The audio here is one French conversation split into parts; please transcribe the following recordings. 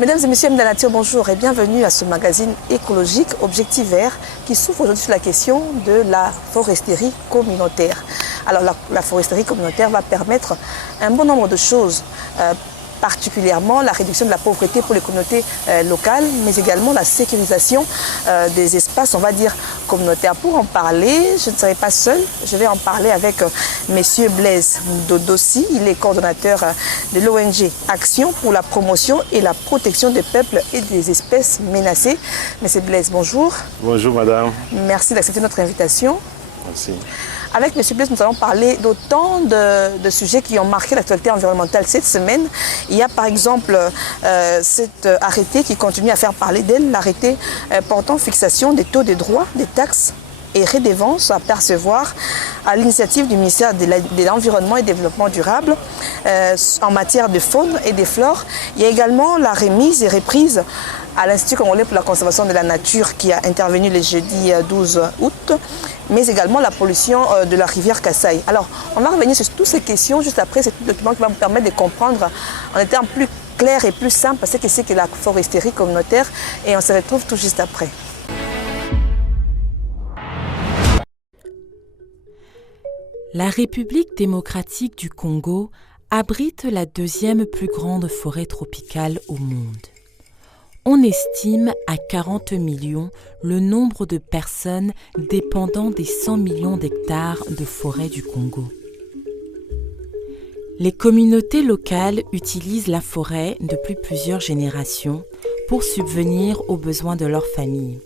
Mesdames et messieurs, amis de la nature, bonjour et bienvenue à ce magazine écologique Objectif Vert qui s'ouvre aujourd'hui sur la question de la foresterie communautaire. Alors la foresterie communautaire va permettre un bon nombre de choses, particulièrement la réduction de la pauvreté pour les communautés locales, mais également la sécurisation des espaces, on va dire, communautaires. Pour en parler, je ne serai pas seule, je vais en parler avec Monsieur Blaise Dodossi, il est coordonnateur de l'ONG Action pour la promotion et la protection des peuples et des espèces menacées. Monsieur Blaise, bonjour. Bonjour madame. Merci d'accepter notre invitation. Merci. Avec M. Blaise, nous allons parler d'autant de sujets qui ont marqué l'actualité environnementale cette semaine. Il y a par exemple cet arrêté qui continue à faire parler d'elle, l'arrêté portant fixation des taux des droits, des taxes et redevances à percevoir à l'initiative du ministère de l'Environnement et du Développement durable en matière de faune et de flore. Il y a également la remise et reprise à l'Institut congolais pour la conservation de la nature qui a intervenu le jeudi 12 août, mais également la pollution de la rivière Kassai. Alors, on va revenir sur toutes ces questions juste après ce document qui va vous permettre de comprendre en termes plus clairs et plus simples ce que c'est que la foresterie communautaire, et on se retrouve tout juste après. La République démocratique du Congo abrite la deuxième plus grande forêt tropicale au monde. On estime à 40 millions le nombre de personnes dépendant des 100 millions d'hectares de forêt du Congo. Les communautés locales utilisent la forêt depuis plusieurs générations pour subvenir aux besoins de leur famille.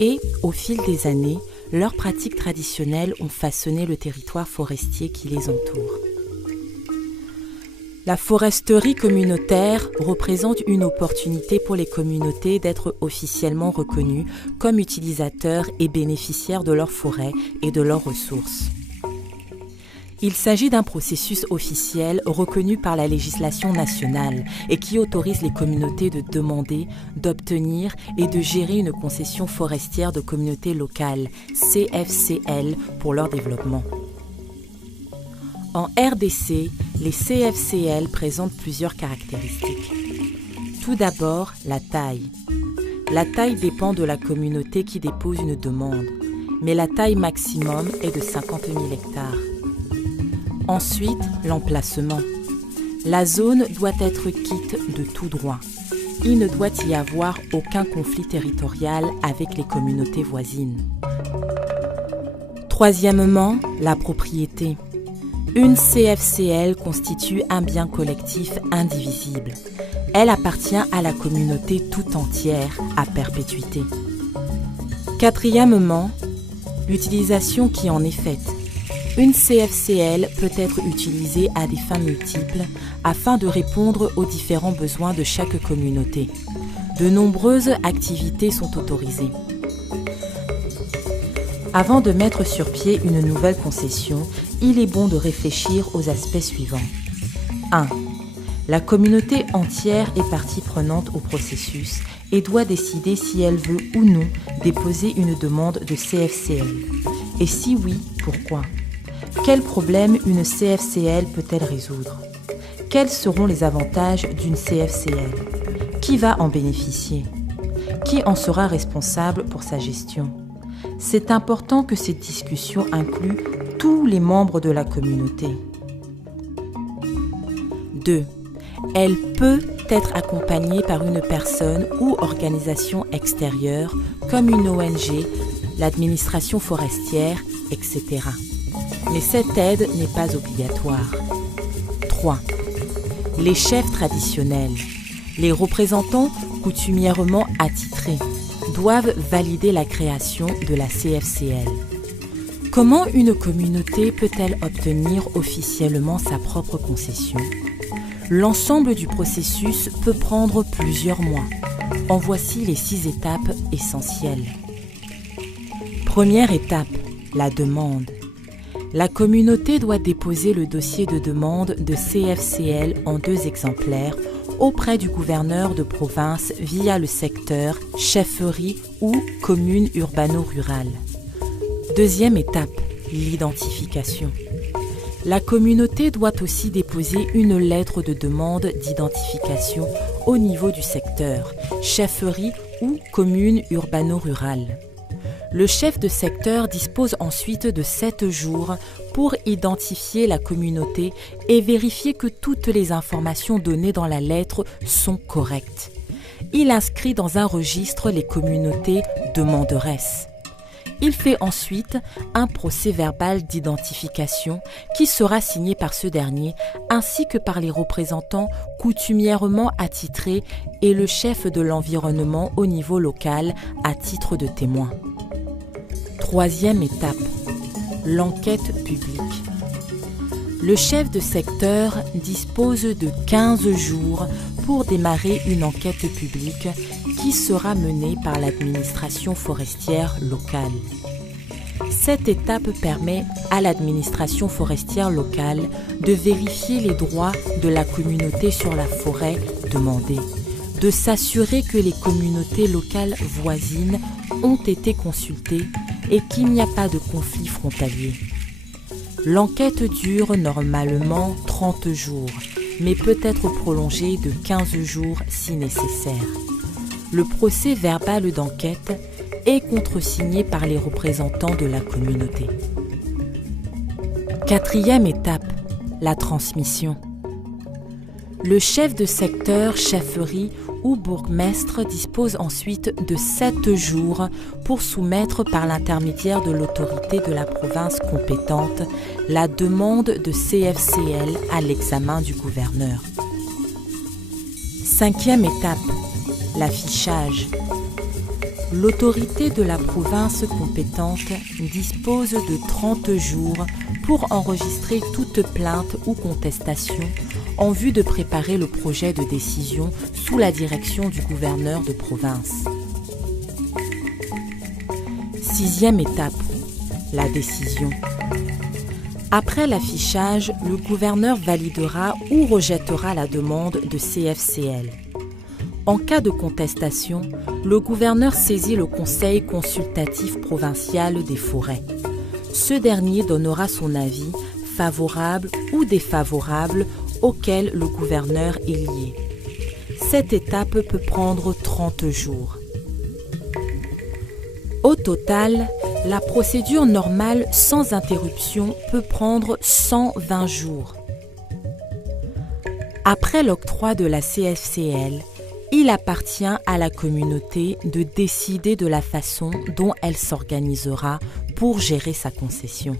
Et, au fil des années, leurs pratiques traditionnelles ont façonné le territoire forestier qui les entoure. La foresterie communautaire représente une opportunité pour les communautés d'être officiellement reconnues comme utilisateurs et bénéficiaires de leurs forêts et de leurs ressources. Il s'agit d'un processus officiel reconnu par la législation nationale et qui autorise les communautés de demander, d'obtenir et de gérer une concession forestière de communautés locales, CFCL, pour leur développement. En RDC, les CFCL présentent plusieurs caractéristiques. Tout d'abord, la taille. La taille dépend de la communauté qui dépose une demande, mais la taille maximum est de 50 000 hectares. Ensuite, l'emplacement. La zone doit être quitte de tout droit. Il ne doit y avoir aucun conflit territorial avec les communautés voisines. Troisièmement, la propriété. Une CFCL constitue un bien collectif indivisible. Elle appartient à la communauté tout entière à perpétuité. Quatrièmement, l'utilisation qui en est faite. Une CFCL peut être utilisée à des fins multiples afin de répondre aux différents besoins de chaque communauté. De nombreuses activités sont autorisées. Avant de mettre sur pied une nouvelle concession, il est bon de réfléchir aux aspects suivants. 1. La communauté entière est partie prenante au processus et doit décider si elle veut ou non déposer une demande de CFCL. Et si oui, pourquoi ? Quels problèmes une CFCL peut-elle résoudre ? Quels seront les avantages d'une CFCL ? Qui va en bénéficier ? Qui en sera responsable pour sa gestion ? C'est important que cette discussion inclue tous les membres de la communauté. 2. Elle peut être accompagnée par une personne ou organisation extérieure, comme une ONG, l'administration forestière, etc. Mais cette aide n'est pas obligatoire. 3. Les chefs traditionnels, les représentants coutumièrement attitrés, doivent valider la création de la CFCL. Comment une communauté peut-elle obtenir officiellement sa propre concession ? L'ensemble du processus peut prendre plusieurs mois. En voici les 6 étapes essentielles. Première étape, la demande. La communauté doit déposer le dossier de demande de CFCL en 2 exemplaires auprès du gouverneur de province via le secteur, chefferie ou commune urbano-rurale. Deuxième étape, l'identification. La communauté doit aussi déposer une lettre de demande d'identification au niveau du secteur, chefferie ou commune urbano-rurale. Le chef de secteur dispose ensuite de 7 jours pour identifier la communauté et vérifier que toutes les informations données dans la lettre sont correctes. Il inscrit dans un registre les communautés demanderesses. Il fait ensuite un procès-verbal d'identification qui sera signé par ce dernier ainsi que par les représentants coutumièrement attitrés et le chef de l'environnement au niveau local à titre de témoin. Troisième étape, l'enquête publique. Le chef de secteur dispose de 15 jours pour démarrer une enquête publique qui sera menée par l'administration forestière locale. Cette étape permet à l'administration forestière locale de vérifier les droits de la communauté sur la forêt demandée, de s'assurer que les communautés locales voisines ont été consultées et qu'il n'y a pas de conflit frontalier. L'enquête dure normalement 30 jours, mais peut être prolongée de 15 jours si nécessaire. Le procès verbal d'enquête est contresigné par les représentants de la communauté. Quatrième étape, la transmission. Le chef de secteur, chefferie ou bourgmestre dispose ensuite de 7 jours pour soumettre par l'intermédiaire de l'autorité de la province compétente la demande de CFCL à l'examen du gouverneur. Cinquième étape, l'affichage. L'autorité de la province compétente dispose de 30 jours pour enregistrer toute plainte ou contestation en vue de préparer le projet de décision sous la direction du gouverneur de province. Sixième étape, la décision. Après l'affichage, le gouverneur validera ou rejettera la demande de CFCL. En cas de contestation, le gouverneur saisit le Conseil consultatif provincial des forêts. Ce dernier donnera son avis, favorable ou défavorable, auquel le gouverneur est lié. Cette étape peut prendre 30 jours. Au total, la procédure normale sans interruption peut prendre 120 jours. Après l'octroi de la CFCL, il appartient à la communauté de décider de la façon dont elle s'organisera pour gérer sa concession.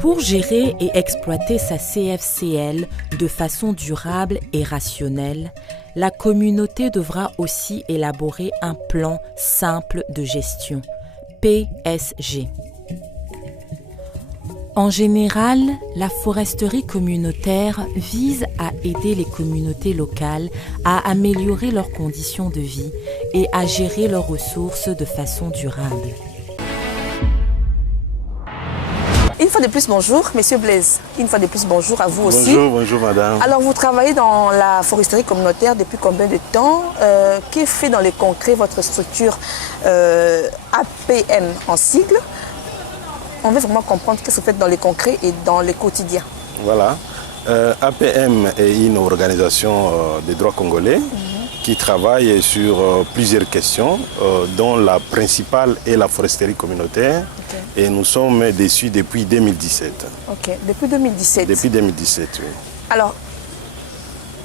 Pour gérer et exploiter sa CFCL de façon durable et rationnelle, la communauté devra aussi élaborer un plan simple de gestion, PSG. En général, la foresterie communautaire vise à aider les communautés locales à améliorer leurs conditions de vie et à gérer leurs ressources de façon durable. Une fois de plus, bonjour, Monsieur Blaise. Une fois de plus, bonjour à vous aussi. Bonjour madame. Alors, vous travaillez dans la foresterie communautaire depuis combien de temps? Qu'est fait dans le concret votre structure APM en sigle? On veut vraiment comprendre ce que vous faites dans le concret et dans le quotidien. Voilà. APM est une organisation des droits congolais qui travaille sur plusieurs questions, dont la principale est la foresterie communautaire. Okay. Et nous sommes dessus depuis 2017. Ok, depuis 2017. Depuis 2017, oui. Alors,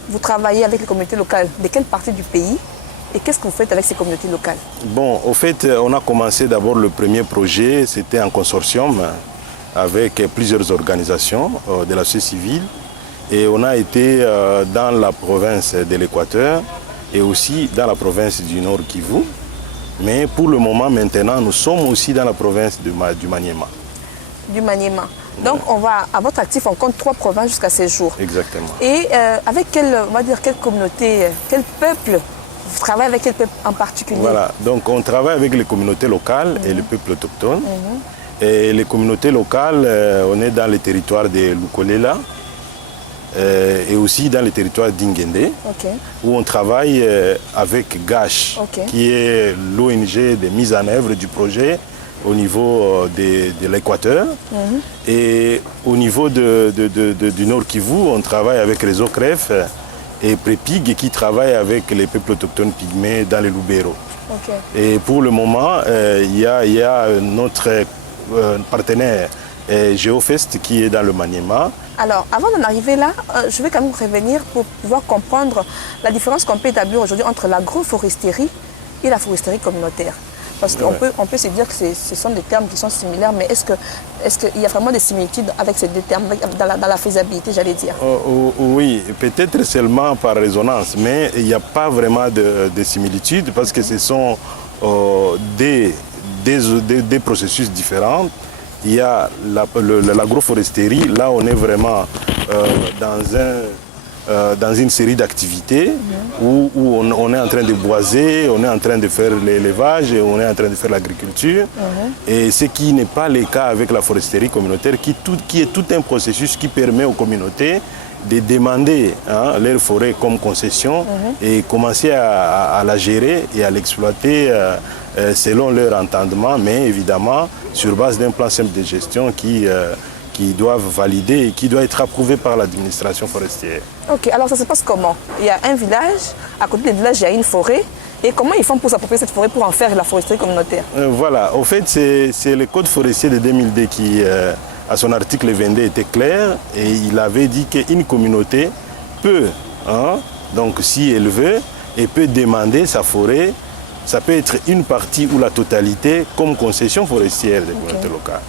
vous travaillez avec les communautés locales de quelle partie du pays? Et qu'est-ce que vous faites avec ces communautés locales? Bon, au fait, on a commencé d'abord le premier projet, c'était un consortium avec plusieurs organisations de la société civile. Et on a été dans la province de l'Équateur et aussi dans la province du Nord Kivu. Mais pour le moment, maintenant, nous sommes aussi dans la province du Maniema. Du Maniema. Donc, on va, à votre actif, on compte 3 provinces jusqu'à ces jours. Exactement. Et avec quelle communauté, quel peuple? Vous travaillez avec quel peuple en particulier? Voilà, donc on travaille avec les communautés locales et les peuples autochtones. Et les communautés locales, on est dans les territoires de Lukolela et aussi dans les territoires d'Ingende, où on travaille avec GASH, qui est l'ONG de mise en œuvre du projet au niveau de l'Équateur. Et au niveau du Nord Kivu, on travaille avec Réseau CREF et Prépig qui travaillent avec les peuples autochtones pygmées dans les Lubero. Et pour le moment, il y a notre partenaire Géofest qui est dans le Maniema. Alors, avant d'en arriver là, je vais quand même revenir pour pouvoir comprendre la différence qu'on peut établir aujourd'hui entre l'agroforesterie et la foresterie communautaire. Parce qu'on peut se dire que ce sont des termes qui sont similaires, mais est-ce qu'il y a vraiment des similitudes avec ces deux termes, dans la faisabilité, j'allais dire? Oui, peut-être seulement par résonance, mais il n'y a pas vraiment de similitudes parce que ce sont des processus différents. Il y a l'agroforesterie, là on est vraiment dans une série d'activités où on est en train de boiser, on est en train de faire l'élevage, on est en train de faire l'agriculture. Et ce qui n'est pas le cas avec la foresterie communautaire, qui est tout un processus qui permet aux communautés de demander leur forêt comme concession et commencer à la gérer et à l'exploiter selon leur entendement, mais évidemment sur base d'un plan simple de gestion qui doivent valider et qui doit être approuvé par l'administration forestière. Ok, alors ça se passe comment? Il y a un village, à côté du village il y a une forêt, et comment ils font pour s'approprier cette forêt pour en faire la foresterie communautaire? Voilà, au fait c'est le code forestier de 2002 qui, à son article 22, était clair et il avait dit qu'une communauté peut, donc si elle veut, et peut demander sa forêt, ça peut être une partie ou la totalité comme concession forestière des communautés locales.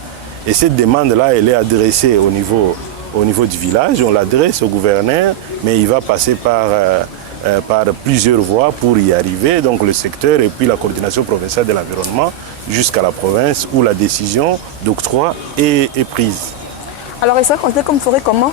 Et cette demande-là, elle est adressée au niveau du village, on l'adresse au gouverneur, mais il va passer par plusieurs voies pour y arriver, donc le secteur et puis la coordination provinciale de l'environnement jusqu'à la province où la décision d'octroi est prise. Alors, il sera considéré comme forêt comment?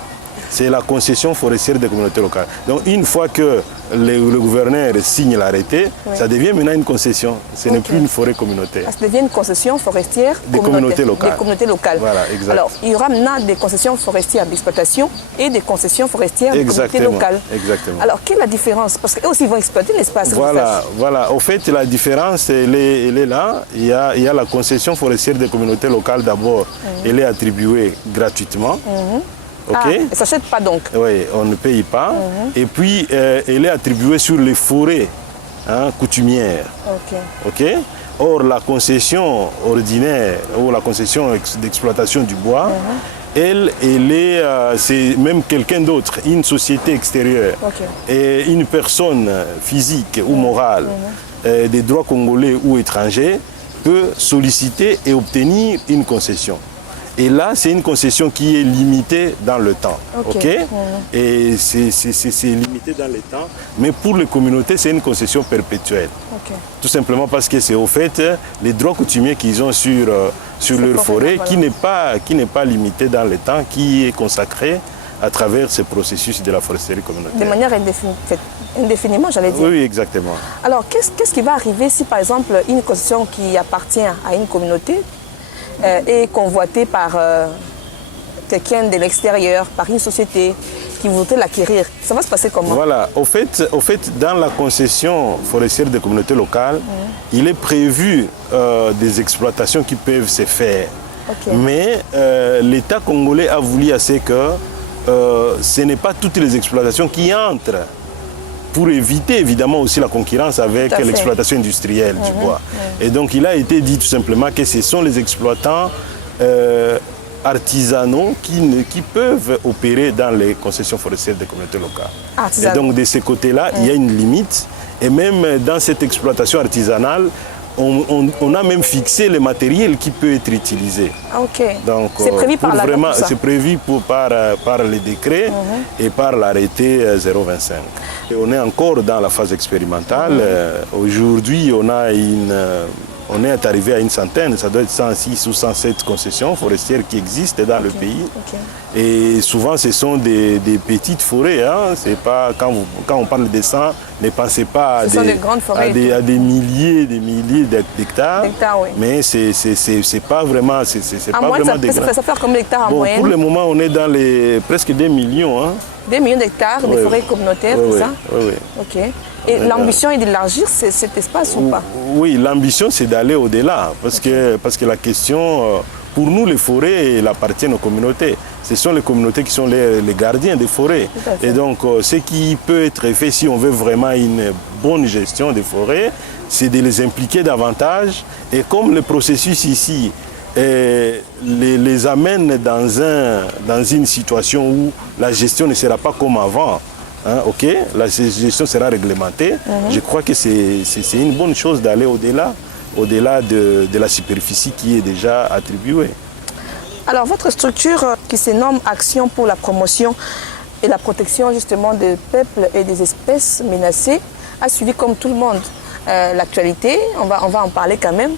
C'est la concession forestière des communautés locales. Donc une fois que le gouverneur signe l'arrêté, ça devient maintenant une concession. Ce n'est plus une forêt communautaire. Ça devient une concession forestière des communautés locales. Des communautés locales. Voilà, exact. Alors, il y aura maintenant des concessions forestières d'exploitation et des concessions forestières des communautés locales. Exactement. Alors, quelle est la différence? Parce qu'eux aussi vont exploiter l'espace. Voilà. Au fait, la différence, elle est là. Il y a la concession forestière des communautés locales d'abord. Elle est attribuée gratuitement. Okay. Ça ne s'achète pas donc? Oui, on ne paye pas. Et puis, elle est attribuée sur les forêts coutumières. Okay. Or, la concession ordinaire ou la concession d'exploitation du bois, elle est, c'est même quelqu'un d'autre, une société extérieure, et une personne physique ou morale des droits congolais ou étrangers peut solliciter et obtenir une concession. Et là, c'est une concession qui est limitée dans le temps. Et c'est limité dans le temps. Mais pour les communautés, c'est une concession perpétuelle. Tout simplement parce que c'est au fait les droits coutumiers qu'ils ont sur leur forêt qui n'est pas limité dans le temps, qui est consacré à travers ce processus de la foresterie communautaire. De manière indéfiniment, j'allais dire. Oui, exactement. Alors, qu'est-ce qui va arriver si, par exemple, une concession qui appartient à une communauté est convoitée par quelqu'un de l'extérieur, par une société qui voudrait l'acquérir? Ça va se passer comment? Voilà, au fait, dans la concession forestière des communautés locales, il est prévu des exploitations qui peuvent se faire. Mais l'État congolais a voulu assez que ce n'est pas toutes les exploitations qui entrent, pour éviter évidemment aussi la concurrence avec l'exploitation industrielle du bois. Et donc il a été dit tout simplement que ce sont les exploitants artisanaux qui peuvent opérer dans les concessions forestières des communautés locales. Et donc de ce côté-là, il y a une limite. Et même dans cette exploitation artisanale, on a même fixé le matériel qui peut être utilisé. Donc, c'est prévu par la loi. C'est prévu par les décrets et par l'arrêté 025. Et on est encore dans la phase expérimentale. Aujourd'hui, on est arrivé à une centaine, ça doit être 106 ou 107 concessions forestières qui existent dans le pays. Et souvent, ce sont des petites forêts. C'est pas, quand on parle de 100, ne pensez pas à des milliers d'hectares. Mais c'est pas vraiment, des grands. Ça fait combien d'hectares en moyenne? Pour le moment, on est dans presque 2 millions. 2 millions d'hectares de forêts communautaires, c'est ça? Oui. Et l'ambition est d'élargir cet espace ou pas? Oui, l'ambition c'est d'aller au-delà parce que la question, pour nous les forêts elles appartiennent aux communautés. Ce sont les communautés qui sont les gardiens des forêts. Et donc ce qui peut être fait si on veut vraiment une bonne gestion des forêts, c'est de les impliquer davantage. Et comme le processus ici les amène dans une situation où la gestion ne sera pas comme avant, hein, ok, la gestion sera réglementée. Je crois que c'est une bonne chose d'aller au-delà de la superficie qui est déjà attribuée. Alors votre structure qui se nomme Action pour la promotion et la protection justement des peuples et des espèces menacées a suivi comme tout le monde l'actualité, on va en parler quand même,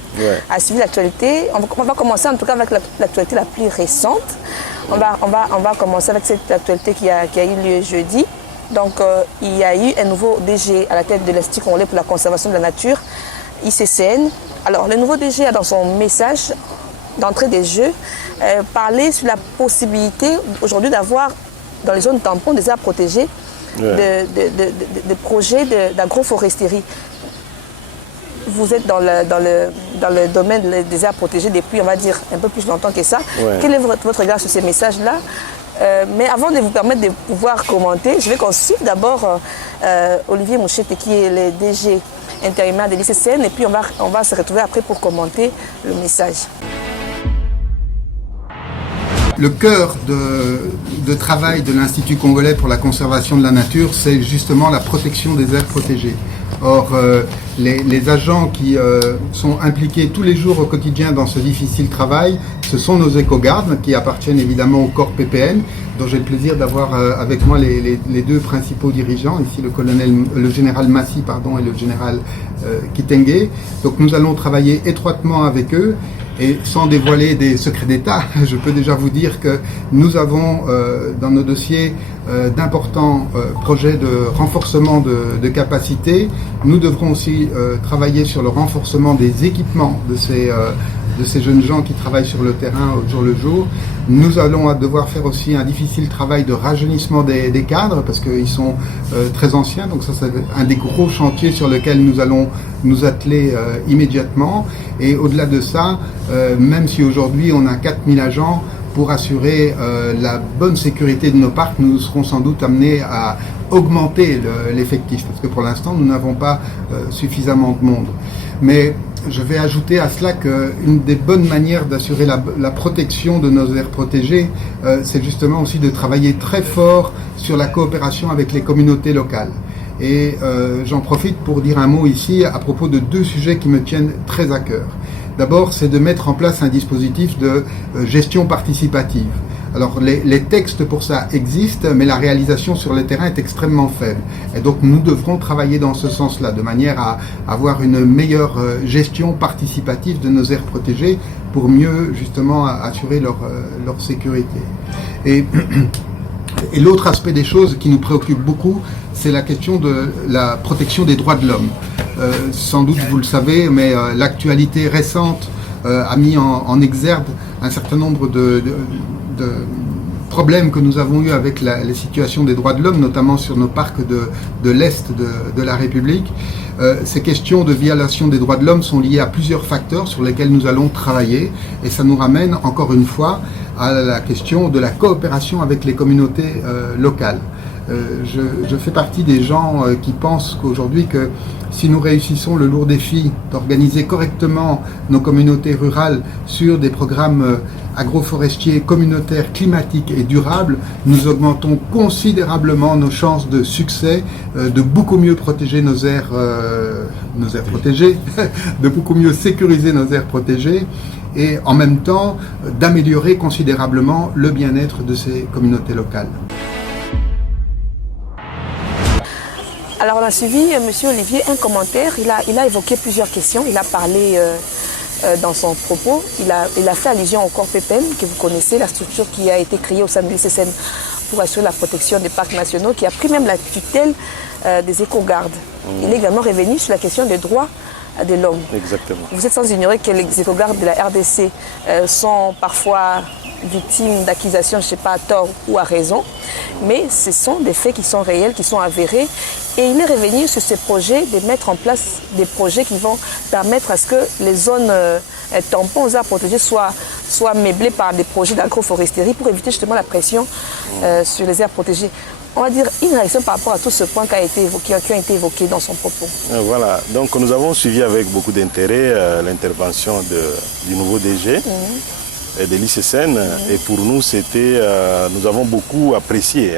a suivi l'actualité. On va commencer en tout cas avec l'actualité la plus récente. On va commencer avec cette actualité qui a eu lieu jeudi. Donc il y a eu un nouveau DG à la tête de l'Institut congolais pour la conservation de la nature, ICCN. Alors le nouveau DG a dans son message d'entrée des jeux parlé sur la possibilité aujourd'hui d'avoir dans les zones tampons des aires protégées de projets d'agroforesterie. Vous êtes dans le domaine des aires protégées depuis, on va dire, un peu plus longtemps que ça. Quel est votre regard sur ces messages-là? Mais avant de vous permettre de pouvoir commenter, je vais qu'on suive d'abord Olivier Mouchete, qui est le DG intérimaire de l'ICCN, et puis on va se retrouver après pour commenter le message. Le cœur de travail de l'Institut congolais pour la conservation de la nature, c'est justement la protection des aires protégées. Or, les agents qui sont impliqués tous les jours au quotidien dans ce difficile travail, ce sont nos éco-gardes qui appartiennent évidemment au corps PPN, dont j'ai le plaisir d'avoir avec moi les deux principaux dirigeants, ici le général Massi et le général Kitenge. Donc nous allons travailler étroitement avec eux. Et sans dévoiler des secrets d'État, je peux déjà vous dire que nous avons dans nos dossiers d'importants projets de renforcement de capacités. Nous devrons aussi travailler sur le renforcement des équipements de ces jeunes gens qui travaillent sur le terrain au jour le jour. Nous allons devoir faire aussi un difficile travail de rajeunissement des cadres parce qu'ils sont très anciens. Donc ça, c'est un des gros chantiers sur lesquels nous allons nous atteler immédiatement. Et au-delà de ça, même si aujourd'hui on a 4000 agents, pour assurer la bonne sécurité de nos parcs, nous serons sans doute amenés à augmenter l'effectif parce que pour l'instant, nous n'avons pas suffisamment de monde. Mais je vais ajouter à cela qu'une des bonnes manières d'assurer la protection de nos aires protégées, c'est justement aussi de travailler très fort sur la coopération avec les communautés locales. Et j'en profite pour dire un mot ici à propos de deux sujets qui me tiennent très à cœur. D'abord, c'est de mettre en place un dispositif de gestion participative. Alors, les textes pour ça existent, mais la réalisation sur le terrain est extrêmement faible. Et donc, nous devrons travailler dans ce sens-là, de manière à avoir une meilleure gestion participative de nos aires protégées pour mieux, justement, assurer leur sécurité. Et l'autre aspect des choses qui nous préoccupe beaucoup, c'est la question de la protection des droits de l'homme. Sans doute vous le savez, mais l'actualité récente a mis en exergue un certain nombre de problèmes que nous avons eus avec les situations des droits de l'homme, notamment sur nos parcs de l'Est de la République. Ces questions de violation des droits de l'homme sont liées à plusieurs facteurs sur lesquels nous allons travailler et ça nous ramène encore une fois à la question de la coopération avec les communautés locales. Je fais partie des gens qui pensent qu'aujourd'hui que si nous réussissons le lourd défi d'organiser correctement nos communautés rurales sur des programmes agroforestiers, communautaires, climatiques et durables, nous augmentons considérablement nos chances de succès, de beaucoup mieux protéger nos aires protégées, de beaucoup mieux sécuriser nos aires protégées et en même temps d'améliorer considérablement le bien-être de ces communautés locales. Alors on a suivi M. Olivier un commentaire, il a évoqué plusieurs questions, il a parlé dans son propos, il a fait allusion au corps PPN que vous connaissez, la structure qui a été créée au sein de l'ICCN pour assurer la protection des parcs nationaux, qui a pris même la tutelle des éco-gardes. Il est également revenu sur la question des droits de l'homme. Exactement. Vous êtes sans ignorer que les éco-gardes de la RDC sont parfois victimes d'accusations, je ne sais pas, à tort ou à raison, mais ce sont des faits qui sont réels, qui sont avérés. Et il est revenu sur ces projets de mettre en place des projets qui vont permettre à ce que les zones tampons aux aires protégées soient meublées par des projets d'agroforesterie pour éviter justement la pression sur les aires protégées. On va dire une réaction par rapport à tout ce point qui a été évoqué dans son propos. Voilà, donc nous avons suivi avec beaucoup d'intérêt l'intervention du nouveau DG de l'ICSN. Et pour nous, nous avons beaucoup apprécié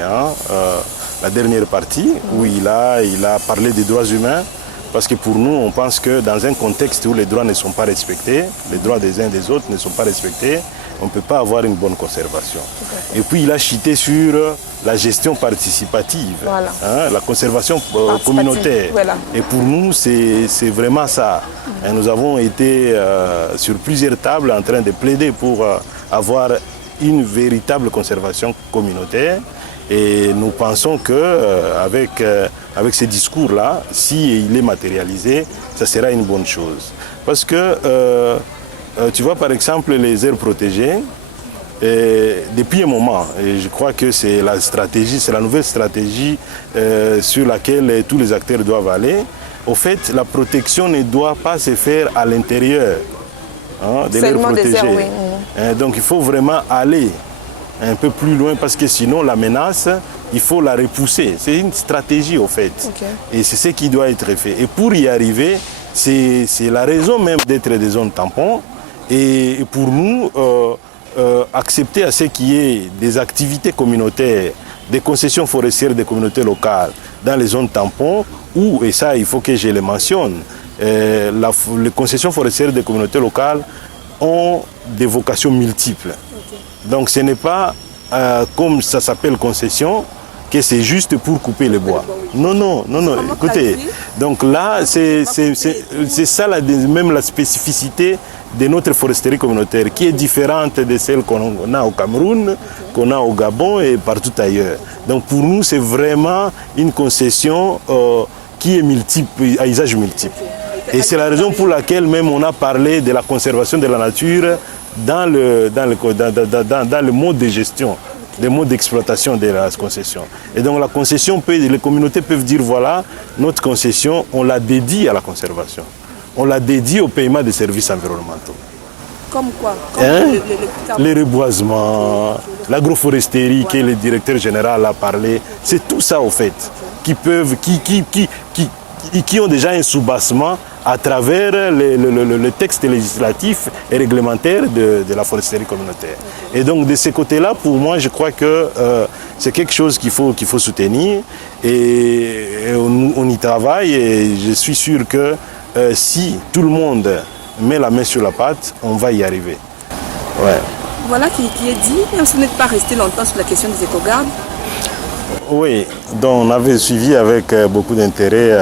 la dernière partie où il a parlé des droits humains. Parce que pour nous, on pense que dans un contexte où les droits ne sont pas respectés, les droits des uns et des autres ne sont pas respectés, on ne peut pas avoir une bonne conservation. Et puis il a chuté sur la gestion participative, voilà. La conservation communautaire. Voilà. Et pour nous, c'est vraiment ça. Et nous avons été sur plusieurs tables en train de plaider pour avoir une véritable conservation communautaire. Et nous pensons qu'avec avec ce discours-là, s'il est matérialisé, ça sera une bonne chose. Parce que, tu vois, par exemple, les aires protégées, depuis un moment, et je crois que c'est la stratégie, c'est la nouvelle stratégie sur laquelle tous les acteurs doivent aller. Au fait, la protection ne doit pas se faire à l'intérieur de l'aire protégée. Oui. Donc il faut vraiment aller un peu plus loin parce que sinon la menace, il faut la repousser. C'est une stratégie au fait. Okay. Et c'est ce qui doit être fait. Et pour y arriver, c'est la raison même d'être des zones tampons. Et pour nous, accepter à ce qu'il y ait des activités communautaires, des concessions forestières des communautés locales dans les zones tampons, où, et ça il faut que je le mentionne, les concessions forestières des communautés locales ont des vocations multiples. Okay. Donc ce n'est pas comme ça s'appelle concession, que c'est juste pour couper le bois. Non, non, non, non. Écoutez, donc là, c'est ça même la spécificité de notre foresterie communautaire, qui est différente de celle qu'on a au Cameroun, qu'on a au Gabon et partout ailleurs. Donc pour nous, c'est vraiment une concession qui est multiple, à usage multiple. Et c'est la raison pour laquelle même on a parlé de la conservation de la nature dans le mode de gestion, le mode d'exploitation de la concession. Et donc la concession, les communautés peuvent dire voilà, notre concession, on la dédie à la conservation. On la dédie au paiement des services environnementaux. Comme quoi? Les reboisements, l'agroforesterie que le directeur général a parlé, c'est tout ça au fait, qui ont déjà un soubassement à travers le texte législatif et réglementaire de la foresterie communautaire. Et donc de ce côté-là, pour moi, je crois que c'est quelque chose qu'il faut soutenir et on y travaille et je suis sûr que si tout le monde met la main sur la pâte, on va y arriver. Ouais. Voilà qui est dit, mais vous n'êtes pas resté longtemps sur la question des écogardes. Oui, donc on avait suivi avec beaucoup d'intérêt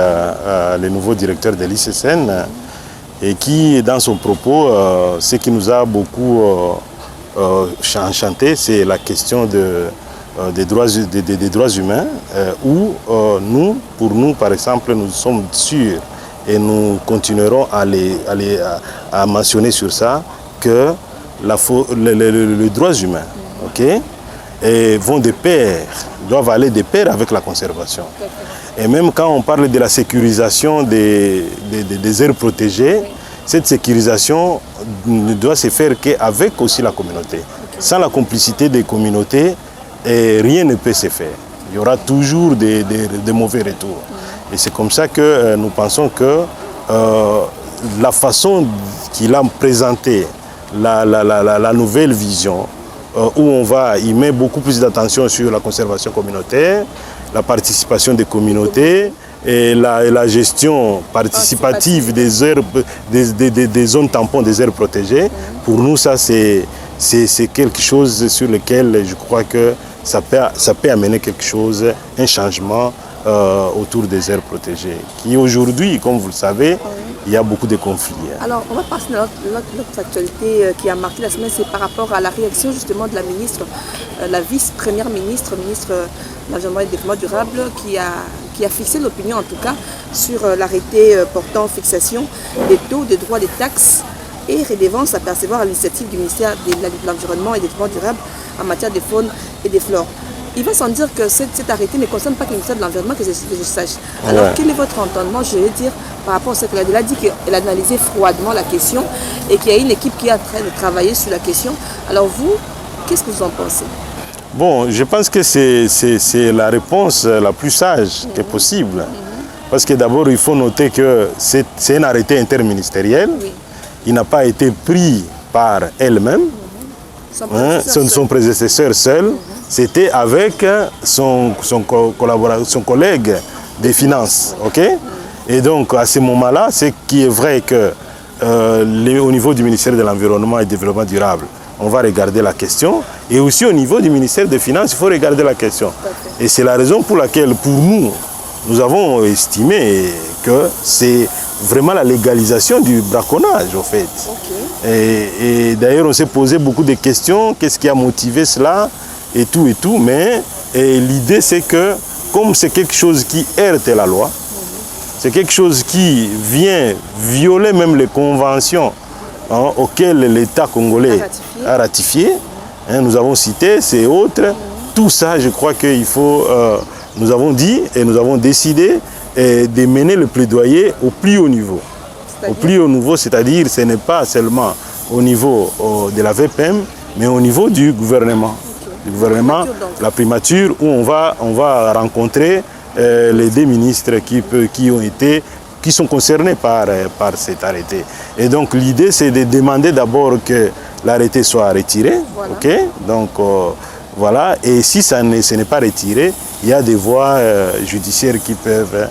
le nouveau directeur de l'ICSN et qui, dans son propos, ce qui nous a beaucoup enchanté, c'est la question des droits humains où pour nous, par exemple, nous sommes sûrs et nous continuerons à mentionner sur ça que les droits humains, okay, et vont de pair, doivent aller de pair avec la conservation. Et même quand on parle de la sécurisation des aires protégées, cette sécurisation ne doit se faire qu'avec aussi la communauté. Sans la complicité des communautés, rien ne peut se faire. Il y aura toujours des mauvais retours. Et c'est comme ça que nous pensons que la façon qu'il a présenté la nouvelle vision, où on va y mettre beaucoup plus d'attention sur la conservation communautaire, la participation des communautés et la gestion participative des aires, des zones tampons des aires protégées. Pour nous, ça c'est quelque chose sur lequel je crois que ça peut amener quelque chose, un changement autour des aires protégées. Qui aujourd'hui, comme vous le savez, il y a beaucoup de conflits. Alors, on va passer à l'autre actualité qui a marqué la semaine, c'est par rapport à la réaction justement de la ministre, la vice-première ministre, ministre de l'Environnement et du Développement durable, qui a fixé l'opinion en tout cas sur l'arrêté portant fixation des taux, des droits, des taxes et redevance à percevoir à l'initiative du ministère de l'Environnement et des Développement durable en matière de faune et de flore. Il va sans dire que cet arrêté ne concerne pas que le ministère de l'Environnement, que je sache. Alors, quel est votre entendement, je vais dire, par rapport à ce qu'elle a dit qu'elle a analysé froidement la question et qu'il y a une équipe qui est en train de travailler sur la question. Alors vous, qu'est-ce que vous en pensez? Bon, je pense que c'est la réponse la plus sage qui est possible. Parce que d'abord, il faut noter que c'est un arrêté interministériel. Oui. Il n'a pas été pris par elle-même, son prédécesseur seul. C'était avec son collègue des finances. Okay? Et donc, à ce moment-là, ce qui est vrai que au niveau du ministère de l'Environnement et du Développement durable, on va regarder la question. Et aussi au niveau du ministère des Finances, il faut regarder la question. Et c'est la raison pour laquelle, pour nous avons estimé que c'est vraiment la légalisation du braconnage, au fait. Okay. Et d'ailleurs, on s'est posé beaucoup de questions. Qu'est-ce qui a motivé cela? Et tout. Mais l'idée, c'est que, comme c'est quelque chose qui heurte la loi, c'est quelque chose qui vient violer même les conventions auxquelles l'État congolais a ratifié. Nous avons cité, c'est autres. Tout ça, je crois qu'il faut... nous avons dit et nous avons décidé de mener le plaidoyer au plus haut niveau. Au plus haut niveau, c'est-à-dire ce n'est pas seulement au niveau de la VPM, mais au niveau du gouvernement. Du gouvernement, la primature, où on va rencontrer les deux ministres qui sont concernés par cet arrêté. Et donc l'idée, c'est de demander d'abord que l'arrêté soit retiré. Voilà. Okay? Donc voilà. Et si ce n'est pas retiré, il y a des voies judiciaires qui peuvent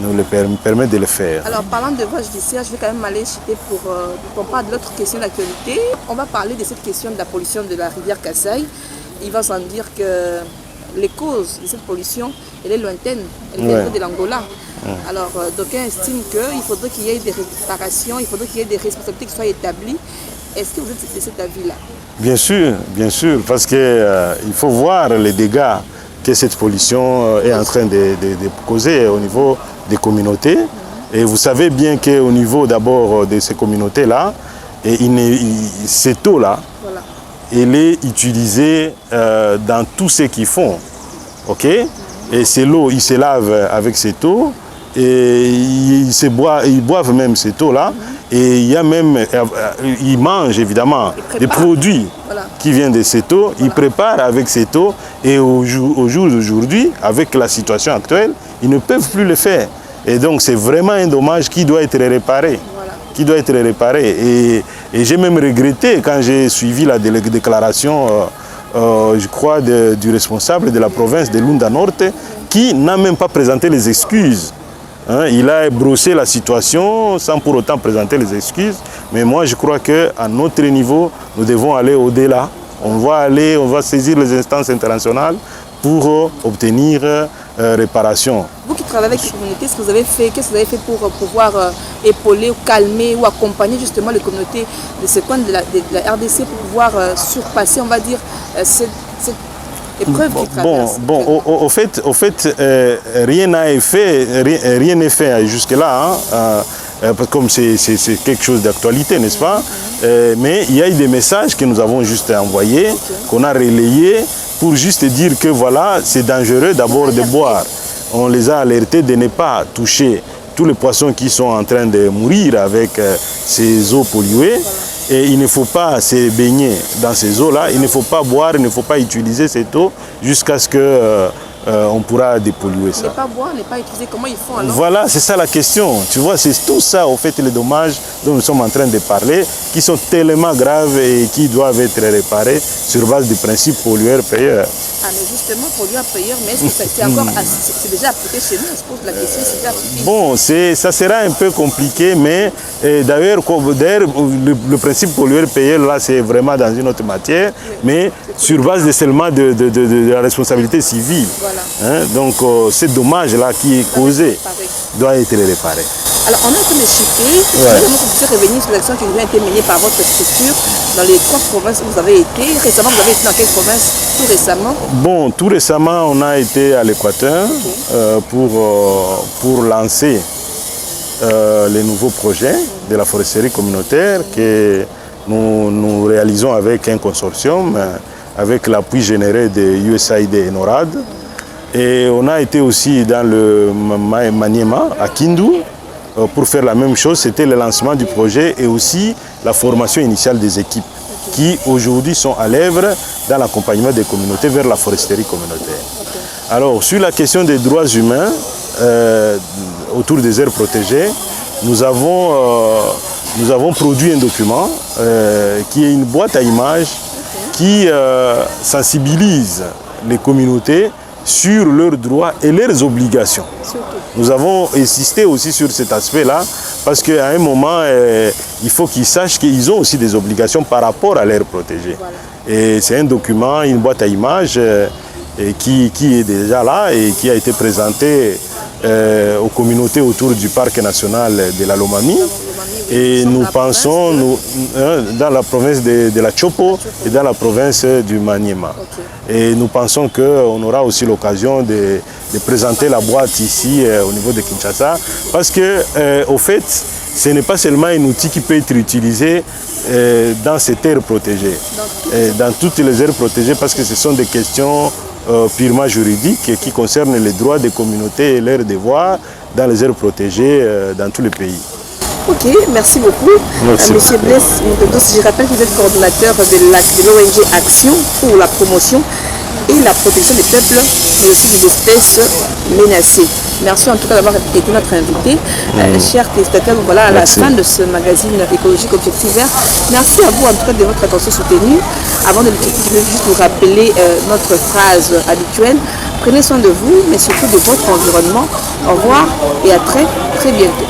nous permettre de le faire. Alors parlant de voies judiciaires, je vais quand même aller citer pour qu'on parle de l'autre question d'actualité. On va parler de cette question de la pollution de la rivière Kasaï. Il va sans dire que les causes de cette pollution, elle est lointaine, elle vient de l'Angola. Alors, d'aucuns estiment qu'il faudrait qu'il y ait des réparations, il faudrait qu'il y ait des responsabilités qui soient établies. Est-ce que vous êtes de cet avis-là? Bien sûr, parce qu'il faut voir les dégâts que cette pollution est en train de causer au niveau des communautés. Et vous savez bien qu'au niveau d'abord de ces communautés-là, cette eau-là, elle est utilisée dans tout ce qu'ils font. Okay? Et c'est l'eau, ils se lavent avec cette eau et ils boivent même cette eau-là. Et il y a même, ils mangent évidemment des produits qui viennent de cette eau. Ils préparent avec cette eau et au jour d'aujourd'hui, avec la situation actuelle, ils ne peuvent plus le faire. Et donc c'est vraiment un dommage qui doit être réparé. Et j'ai même regretté quand j'ai suivi la déclaration, je crois, du responsable de la province de Lunda Norte, qui n'a même pas présenté les excuses. Il a brossé la situation sans pour autant présenter les excuses. Mais moi, je crois qu'à notre niveau, nous devons aller au-delà. On va saisir les instances internationales pour obtenir réparation. Vous qui travaillez avec les communautés, qu'est-ce que vous avez fait pour pouvoir épauler ou calmer ou accompagner justement les communautés de ce coin de la RDC pour pouvoir surpasser, on va dire, cette épreuve qui traverse? Au fait, rien n'est fait jusque-là, comme c'est quelque chose d'actualité, n'est-ce pas? Mais il y a eu des messages que nous avons juste envoyés, qu'on a relayés, pour juste dire que voilà, c'est dangereux d'abord de boire. On les a alertés de ne pas toucher tous les poissons qui sont en train de mourir avec ces eaux polluées. Et il ne faut pas se baigner dans ces eaux-là, il ne faut pas boire, il ne faut pas utiliser cette eau jusqu'à ce que on pourra dépolluer ça. Ne pas boire, ne pas utiliser, comment ils font alors? Voilà, c'est ça la question. Tu vois, c'est tout ça, au fait, les dommages dont nous sommes en train de parler, qui sont tellement graves et qui doivent être réparés sur base du principe pollueur-payeur. Ah, mais justement, pollueur-payeur, mais est-ce que c'est encore, c'est déjà appliqué chez nous? On se pose la question, c'est déjà appliqué. Bon, ça sera un peu compliqué, mais d'ailleurs, le principe pollueur-payeur, là, c'est vraiment dans une autre matière, mais sur base seulement de la responsabilité civile. Voilà. Donc, ce dommage-là qui est causé doit être réparé. Alors, on est en train de chuter. Comment vous pouvez revenir sur l'action qui a été menée par votre structure dans les 3 provinces où vous avez été? Récemment, vous avez été dans quelle province tout récemment? Bon, tout récemment, on a été à l'Équateur pour lancer les nouveaux projets de la foresterie communautaire que nous réalisons avec un consortium, avec l'appui généré de USAID et NORAD. Et on a été aussi dans le Maniema, à Kindu, pour faire la même chose. C'était le lancement du projet et aussi la formation initiale des équipes qui aujourd'hui sont à l'œuvre dans l'accompagnement des communautés vers la foresterie communautaire. Alors, sur la question des droits humains autour des aires protégées, nous avons produit un document qui est une boîte à images qui sensibilise les communautés sur leurs droits et leurs obligations. Nous avons insisté aussi sur cet aspect-là parce qu'à un moment, il faut qu'ils sachent qu'ils ont aussi des obligations par rapport à l'aire protégée. Voilà. Et c'est un document, une boîte à images qui est déjà là et qui a été présenté aux communautés autour du parc national de la Lomami. Et nous pensons dans la province de la Chopo et dans la province du Maniema. Et nous pensons qu'on aura aussi l'occasion de présenter la boîte ici au niveau de Kinshasa parce que, au fait, ce n'est pas seulement un outil qui peut être utilisé dans ces terres protégées, dans toutes les aires protégées parce que ce sont des questions purement juridiques qui concernent les droits des communautés et leurs devoirs dans les aires protégées dans tous les pays. Ok, merci beaucoup. Monsieur Blaise Motodos, je rappelle que vous êtes coordonnateur de l'ONG Action pour la promotion et la protection des peuples, mais aussi des espèces menacées. Merci en tout cas d'avoir été notre invité. Chers téléspectateurs, voilà à la fin de ce magazine écologique Objectif Vert. Merci à vous en tout cas de votre attention soutenue. Avant de l'objectif, je vais juste vous rappeler notre phrase habituelle. Prenez soin de vous, mais surtout de votre environnement. Au revoir et à très bientôt.